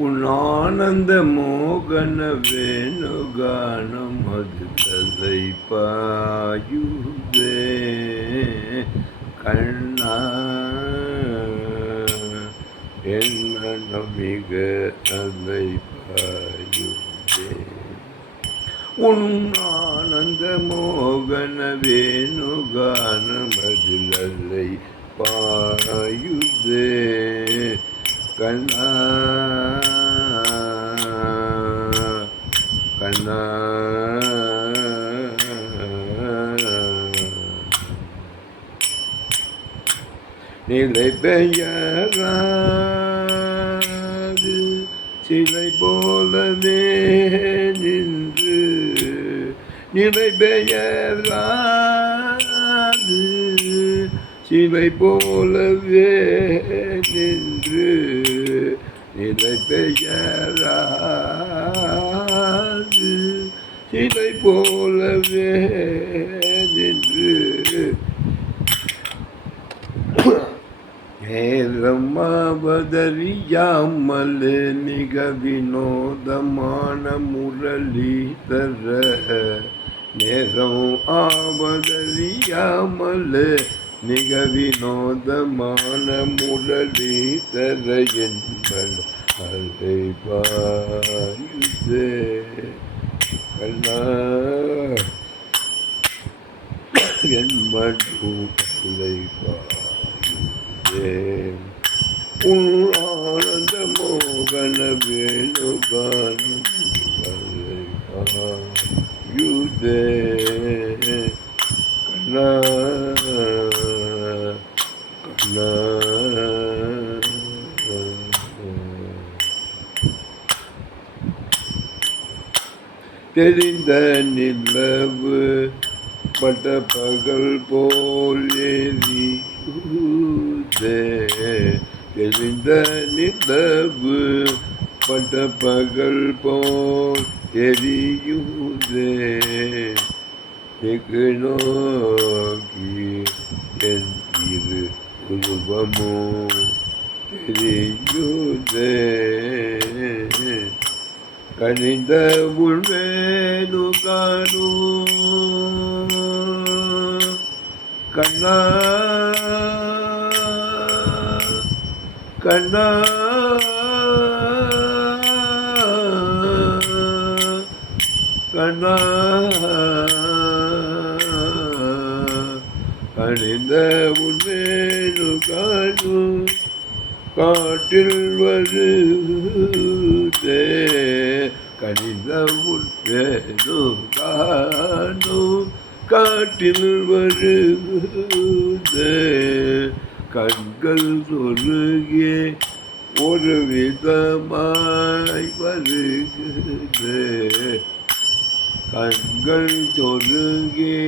உன் ஆனந்த மோகன வேணுகானம் அது தலை பாயுதே கண்ணா என்ன மனம் மிக அதை பாயுதே உன் ஆனந்த மோகன வேணுகானம் அது அலை பாயுதே கண்ணா நிலை பெயராது சிலை போலவே நின்று நிலை பெயராது சிலை போலவே நின்று நிலை பெயராது சிலை போலவே நின்று நேரமாவதறியாமல் மிக வினோதமான முரளிதர. நேரம் ஆவதறியாமல் மிக வினோதமான முரளிதர என்பல் அலை பாயுதே கண்ணா என் மட்டும் அலை பாயுதே உன் ஆனந்த மோகன வேணுகானம் அலை கண்ணா கண்ணா தெரிந்த நிலவு பட்ட பகல் போல் எரியுதே தெரிந்த நிலவு பட்ட பகல் போல் எரியுதே. வெகு நோக்கி என் இரு உருவமோ தெரியுதே. கணிந்த உள்வேனு காணு. கண்ணா கண்ணா. கண்ணா. கனிந்த உள்வேனு காணு காட்டில் வருதே கணிந்த உள்வேனு காணு காட்டில் வருதே கண்கள் சொருகே ஒரு விதமாய் வருகிறதே கண்கள் சொருகே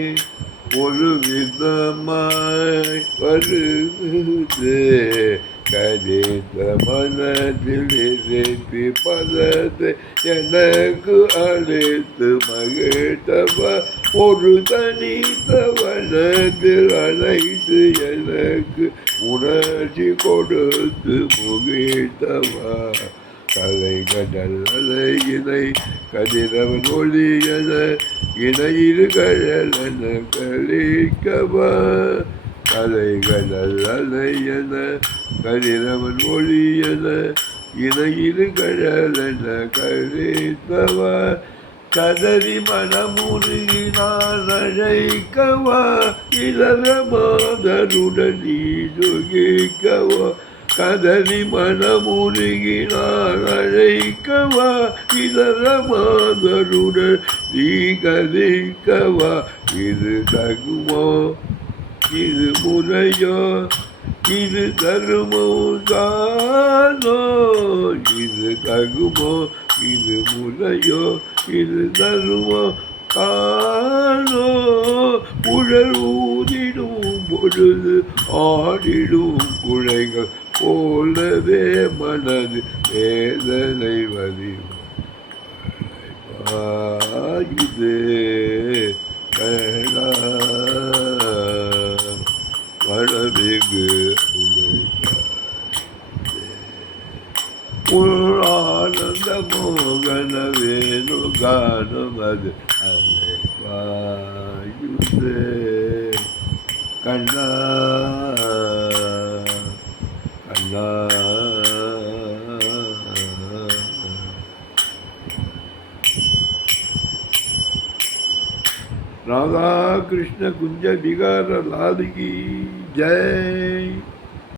ஒரு விதமாய் வருகிறது கடித மனதில் இறைப்பி பதத்தை எனக்கு அழைத்து மகிழ்த்தவா ஒரு தனித்தவனத்தில் அழைத்து எனக்கு உணர்ச்சி கொடுத்து முகிழ்த்தவா அலை இணை கதிரவன் ஒளியன இணையிரு கழலன கலிக்கவா கலைகடல் அலையன கதிரவன் ஒளியன இணையிரு கழலன கழித்தவா? கதறி மனமுருகினான் அழைக்கவா இளர மாதருடன் நீ கதறி மனமுருகினான் அழைக்கவா இளர மாதருடன் நீ கதைக்கவா இது தகுமோ? இது முறையோ? இது தருமோ தானோ இது தகுமோ? இது முறையோ? இது தருமோ காணோ குழல் ஊதிடும் பொழுது ஆடிடும் குழைகள் போலவே மனது வேதனை வதிவாயுது மனமிகு உள்ளான ஆனந்த மோகன வேணு கானம் அது அலை பாயுதே கண்ணா கண்ணா राधा